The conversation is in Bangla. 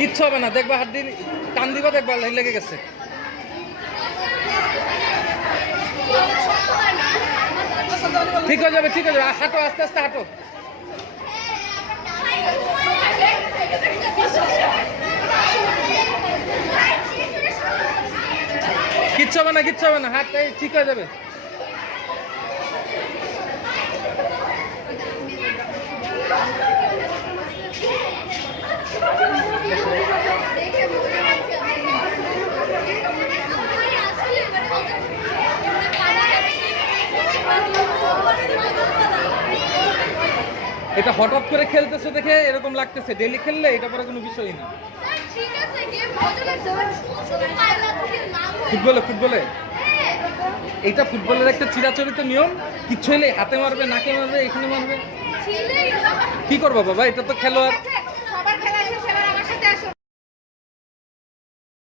কিচ্ছু হবে না, দেখবা হাড্ডি টান দিবা, দেখবা লেগে গেছে। ঠিক হয়ে যাবে, ঠিক হয়ে যাবে, হাঁটো, আস্তে আস্তে হাঁটো। কিচ্ছু হবে না, কিচ্ছু হবে না, হাত ঠিক হয়ে যাবে। এটা হঠাৎ করে খেলতেছে দেখে এরকম লাগতেছে, ডেইলি খেললে এটা পরে কোনো বিষয়ই না। ফুটবলে, ফুটবলে এইটা ফুটবলের একটা চিরাচরিত নিয়ম, কিচ্ছু হলে হাতে মারবে, নাকে মারবে, এখানে মারবে। কি করবো বাবা, এটা তো খেলোয়াড়।